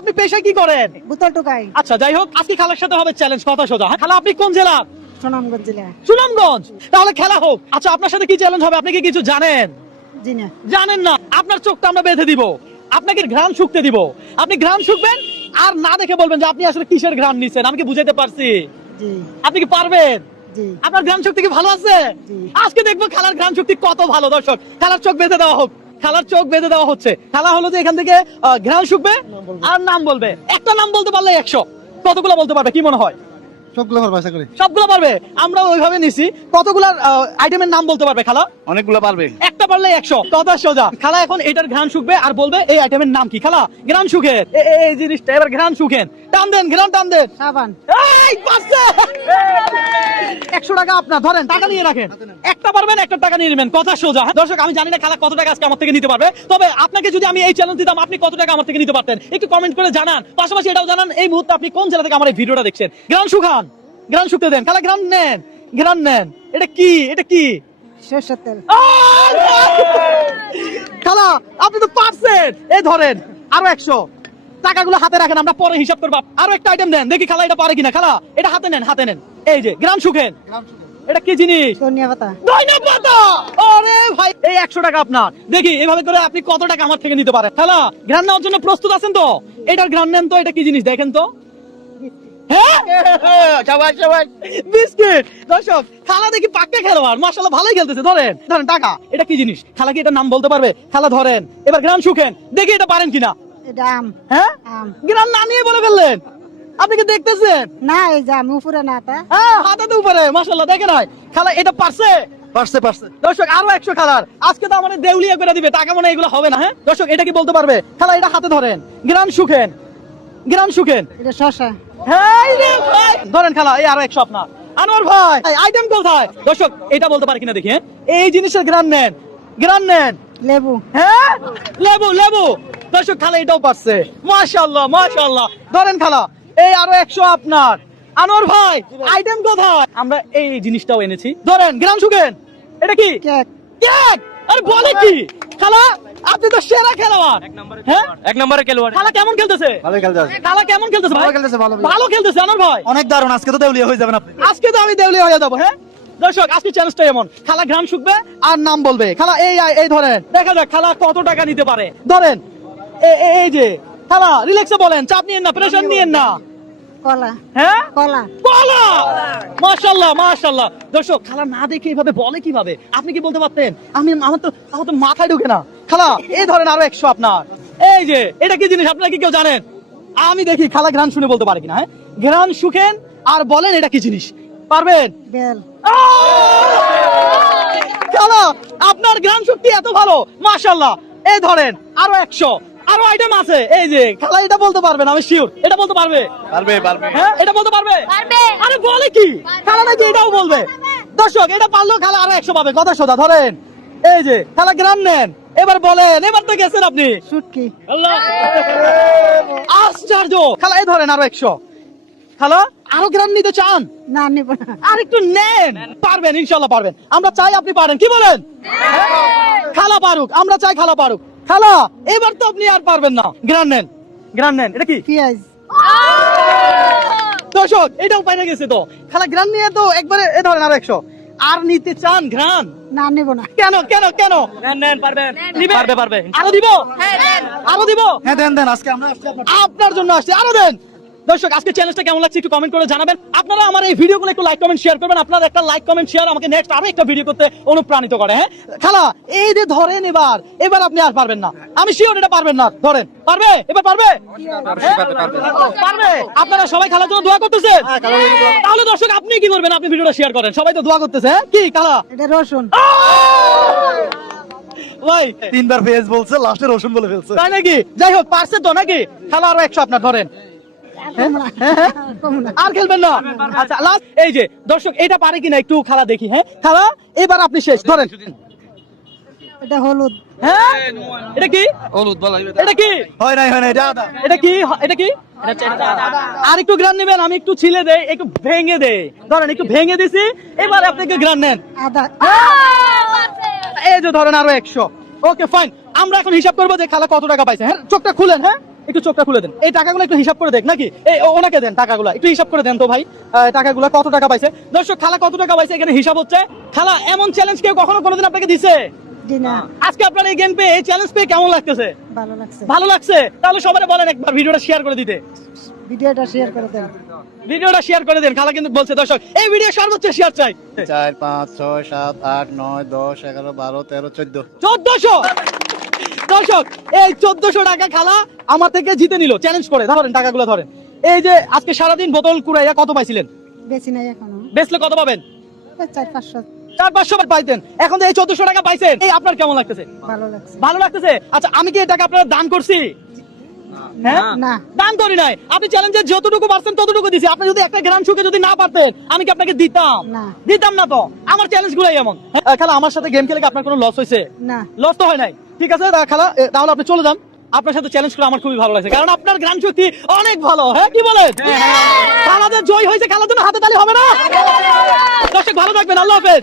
আপনি পেশায় কি করেন? বোতল টোকাই। আচ্ছা যাই হোক, আজকে খালার সাথে হবে চ্যালেঞ্জ, কথা সোজা। খালা আপনি কোন জেলা? সুনামগঞ্জ জেলা। সুনামগঞ্জ। তাহলে খেলা হোক। আচ্ছা আপনার সাথে কি চ্যালেঞ্জ হবে, আপনি কি কিছু জানেন? জি না। জানেন না? আপনার চোখটা আমরা বেঁধে দিব, আপনাকে ঘ্রাণ শুকতে দিব, আপনি ঘ্রাণ শুকবেন আর না দেখে বলবেন যে আপনি আসলে কিসের ঘ্রাণ নিছেন। আমি কি বুঝাইতে পারছি? জি আপনি কি পারবেন? জি। আপনার ঘ্রাণ শক্তি কি ভালো আছে? জি। আজকে দেখবো খেলার ঘ্রাণ শক্তি কত ভালো। দর্শক খালার চোখ বেঁধে দেওয়া হোক, খালার চোখ বেঁধে দেওয়া হচ্ছে। খেলা হলো যে এখান থেকে ঘ্রাণ শুকবে আর নাম বলবে। একটা নাম বলতে পারলে 100, কতগুলো বলতে পারবে কি মনে হয়? সবগুলো পারবে আশা করি। সবগুলো পারবে? আমরা ওইভাবে নিছি। কতগুলা আইটেমের নাম বলতে পারবে খালা? অনেকগুলো পারবে। একটা পারলে 100, কথা সোজা। খালা এখন এটার ঘ্রাণ শুকবে আর বলবে এই আইটেমের নাম কি। খালা ঘ্রাণ শুকেন, এই জিনিসটা এবার ঘ্রাণ শুকেন, টান দেন, ঘ্রাণ টান দেন। সাবান। এই পারছে। 100 টাকা আপনার, ধরেন, টাকা নিয়ে রাখেন। একটা পারবেন, একটা টাকা নিয়ে নেবেন, কথা সোজা। দর্শক আমি জানি না খালা কত টাকা আজকে আমার থেকে নিতে পারবে, তবে আপনাকে যদি আমি এই চ্যালেঞ্জ দিতাম আপনি কত টাকা আমার থেকে নিতে পারতেন একটু কমেন্ট করে জানান। পাশাপাশি এটাও জানান এই মুহূর্তে আপনি কোন জেলা থেকে আমার এই ভিডিওটা দেখছেন। ঘ্রাণ শুকান, ঘ্রাণ শুকতে দেন। খালা ঘ্রাণ নেন, ঘ্রাণ নেন। এটা কি? এটা কি? সরষের তেল। খালা আপনি তো পারছেন। এই ধরেন আরো 100 টাকাগুলো হাতে রাখেন, আমরা পরে হিসাব করব। আরো একটা আইটেম দেন দেখি খালা এটা পারে কিনা। খালা এটা হাতে নেন, হাতে নেন। এই যে গ্রাম শুকেন, এটা কি জিনিস? ধনিয়া পাতা। ধনিয়া পাতা। আরে ভাই এই 100 টাকা আপনার। দেখি এভাবে করে আপনি কত টাকা আমার থেকে নিতে পারেন। খালা গ্রাম নেওয়ার জন্য প্রস্তুত আছেন তো? এটার গ্রাম নেন তো। এটা কি জিনিস দেখেন তো। হ্যাঁ সবাই সবাই বিস্কিট। দর্শক খালা দেখি পাক্কা খেলোয়াড়, মাশাআল্লাহ ভালোই খেলতেছে। ধরেন ধরেন টাকা। এটা কি জিনিস? খালা কি এটা নাম বলতে পারবে? খালা ধরেন এবার গ্রাম শুকেন, দেখি এটা পারেন কিনা। এটা আম। হ্যাঁ আম। গ্রাম না নিয়ে বলে ফেললেন। আপনি কি দেখতেছেন? না এই যে আমি উপরে না তা। হ্যাঁ হাতে উপরে, মাশাআল্লাহ দেখে নাই। খালা এটা পারছে। পারছে পারছে। দর্শক আরো 100 খালার। আজকে তো আমাদের দেউলিয়া করে দিবে, টাকা মনে এগুলো হবে না। হ্যাঁ দর্শক এটা কি বলতে পারবে? খালা এটা হাতে ধরেন, গ্রাম শুকেন, গ্রাম শুকেন। এটা শসা। হেই রে ভাই ধরেন খালা এই আরো 100 আপনার। আনোয়ার ভাই আইটেম কোথায়? দর্শক এটা বলতে পারে কিনা দেখি। হ্যাঁ এই জিনিসের গ্রাম নেন, গ্রাম নেন। লেবু। হ্যাঁ লেবু, লেবু। দর্শক খালা এটাও পারছে, মাশাআল্লাহ মাশাআল্লাহ। ধরেন খালা এই আরো 100 আপনার। আনোয়ার ভাই আইটেম কোথায়? আমরা এই জিনিসটাও এনেছি। ধরেন গ্রাম শুকেন। এটা কি? কেক। কেক। আরে বলে কি খালা, আপনি তো সেরা খেলোয়াড়। হ্যাঁ এক নম্বরে খেলোয়াড়। খালা কেমন খেলতেছে? ভালো খেলতেছে। খালা কেমন খেলতেছে ভাই? ভালো খেলতেছে, ভালো। ভালো খেলতেছে আনোয়ার ভাই। অনেক দারুণ। আজকে তো দেউলিয়া হয়ে যাবেন আপনি। আজকে তো আমি দেউলিয়া হয়ে যাবো। হ্যাঁ দর্শক আজকে চ্যালেঞ্জটা এমন, খালা ঘ্রাণ শুকবে আর নাম বলবে। খালা এই ধরেন, দেখা যাক খালা কত টাকা নিতে পারে। ধরেন এই যে খালা রিল্যাক্সে বলেন, চাপ নিয়েন না, প্রেশার নিয়েন না। কলা। হ্যাঁ কলা। কলা। মাশাআল্লাহ মাশাআল্লাহ। দর্শক খালা না দেখে এইভাবে বলে কিভাবে? আপনি কি বলতে পারতেন? আমার তো মাথায় ঢোকে না। খালা এই ধরেন আরো 100 আপনার। এই যে এটা কি জিনিস আপনারা কি কেউ জানেন? আমি দেখি খালা ঘ্রাণ শুনে বলতে পারে কিনা। হ্যাঁ ঘ্রাণ শুকেন আর বলেন এটা কি জিনিস, পারবেন? বেল। খালা আপনার ঘ্রাণ শক্তি এত ভালো, মাশাআল্লাহ। এই ধরেন আরো 100। আরো আইটেম আছে। এই যে খালা এটা বলতে পারবেন, আমি শিওর এটা বলতে পারবে। পারবে পারবে। হ্যাঁ এটা বলতে পারবে। আরে বলে কি খালা নাকি এটাও বলবে। দর্শক এটা পারলেও খালা আরো 100 পাবে, কথা সোজা। ধরেন এই যে খালা গ্রাম নেন, এবার বলেন। এবার তো গেছেন আপনি। শুটকি। আল্লাহ আশ্চর্য। খালা এই ধরেন আরো 100। খালা আরো গ্রাম নিতে চান? না নিব না। আর একটু নেন, পারবেন ইনশাআল্লাহ পারবেন। আমরা চাই আপনি পারেন, কি বলেন? খালা পারুক, আমরা চাই খালা পারুক। খালা এবার তো আপনি আর পারবেন না। গ্রাম নেন, গ্রাম নেন। এটা কি? পেঁয়াজ। দর্শক এটাও পাইনা গেছে তো। খালা গ্রাম নিয়ে তো একবারে এ ধরেন আরো 100। আর নিতে চান গ্রাম? না নিব না। কেন কেন কেন? নেন পারবেন। নিবেন? পারবে পারবে। আরো দিব? আরো দিব? হ্যাঁ দেন দেন। আজকে আমরা আসছি আপনার জন্য আসছে, আরো দেন। দর্শক আজকে চ্যালেঞ্জটা কেমন লাগছে একটু কমেন্ট করে জানাবেন। আপনারা আমার এই ভিডিওগুলো একটু লাইক কমেন্ট শেয়ার করবেন। আপনারা একটা লাইক কমেন্ট শেয়ার আমাকে নেক্সট আরো একটা ভিডিও করতে অনুপ্রাণিত করে। হ্যাঁ খালা এই যে ধরেন এবার আপনি আর পারবেন না, আমি শিওর এটা পারবেন না। ধরেন পারবে? এবার পারবে? পারবে। আপনারা সবাই খালার জন্য দোয়া করতেছেন? তাহলে দর্শক আপনি কি করবেন? আপনি ভিডিওটা শেয়ার করেন, সবাই তো দোয়া করতেছে। হ্যাঁ কি খালা? এটা রসুন। ভাই 3 বার পেঁয়াজ বলছে, লাস্টে রসুন বলে ফেলছে। তাই নাকি? যাই হোক পারছে তো নাকি? খালা আরো 100 আপনার। ধরেন আর খেলবেন না? আচ্ছা লাস্ট এই যে দর্শক এটা পারে কিনা একটু খালা দেখি। হ্যাঁ খালা এবার আপনি শেষ। ধরেন এটা হলুদ। হ্যাঁ এটা কি? হলুদ বলা এটা কি? হয় নাই এটা আদা। এটা কি? এটা কি? আর একটু গ্রান নেবেন, আমি একটু ছিলে দেই, একটু ভেঙে দেই। ধরেন একটু ভেঙে দিছি, এবার আপনি একটু গ্রান নেন। আদা। এই যে ধরেন আরো 100। ওকে ফাইন, আমরা এখন হিসাব করবো যে খালা কত টাকা পাইছে। হ্যাঁ চোখটা খুলেন। হ্যাঁ একটু চোখটা খুলে দেন, এই টাকাগুলো একটু হিসাব করে দেখ নাকি, এই ওনাকে দেন টাকাগুলো, একটু হিসাব করে দেন তো ভাই, টাকাগুলো কত টাকা পাইছে। দর্শক খালা কত টাকা পাইছে এখানে হিসাব হচ্ছে। খালা এমন চ্যালেঞ্জ কেউ কখনো কোনোদিন আপনাকে দিছে? জি না, আজকে আপনার এই গেম পেয়ে, এই চ্যালেঞ্জ পেয়ে কেমন লাগতেছে? ভালো লাগছে। ভালো লাগছে? তাহলে সবাই বলেন একবার ভিডিওটা শেয়ার করে দিতে। ভিডিওটা শেয়ার করে দেন। ভিডিওটা শেয়ার করে দেন, খালা কিন্তু বলছে দর্শক এই ভিডিও সর্বোচ্চ শেয়ার চাই। 4 5 6 7 8 9 10 11 12 13 14 1400 দর্শক, এই 1400 টাকা খালা আমার থেকে জিতে নিল চ্যালেঞ্জ করে। ধরেন টাকাগুলো ধরেন, এই যে আজকে সারাদিন বোতল কুড়াইয়া কত পাইছিলেন? বেশি নাই এখনো, বেচলে কত পাবেন? 400-500। 400-500 পাইতেন, এখন এই 1400 টাকা পাইছেন, এই আপনার কেমন লাগতেছে? ভালো লাগছে। ভালো লাগতেছে? আচ্ছা আমি কি এই টাকা আপনারা দান করছি? হ্যাঁ, না, দান করি নাই, আপনি চ্যালেঞ্জে যতটুকু পারছেন ততটুকু দিছি। আপনি যদি একটা গ্রাম শুকে যদি না পারতেন আমি কি আপনাকে দিতাম? না। দিতাম না তো, আমার চ্যালেঞ্জ গুলাই এমন। খালা আমার সাথে গেম খেলে কি আপনার কোনো লস হয়েছে? না। লস তো হয় নাই, ঠিক আছে খালা, তাহলে আপনি চলে যান। আপনার সাথে চ্যালেঞ্জ করে আমার খুবই ভালো লাগছে, কারণ আপনার গ্রাম শক্তি অনেক ভালো। হ্যাঁ কি বলেন? খালাদের জয় হয়েছে, খালার জন্য হাতে তালি হবে না? দর্শক ভালো থাকবেন, আল্লাহ হাফেজ।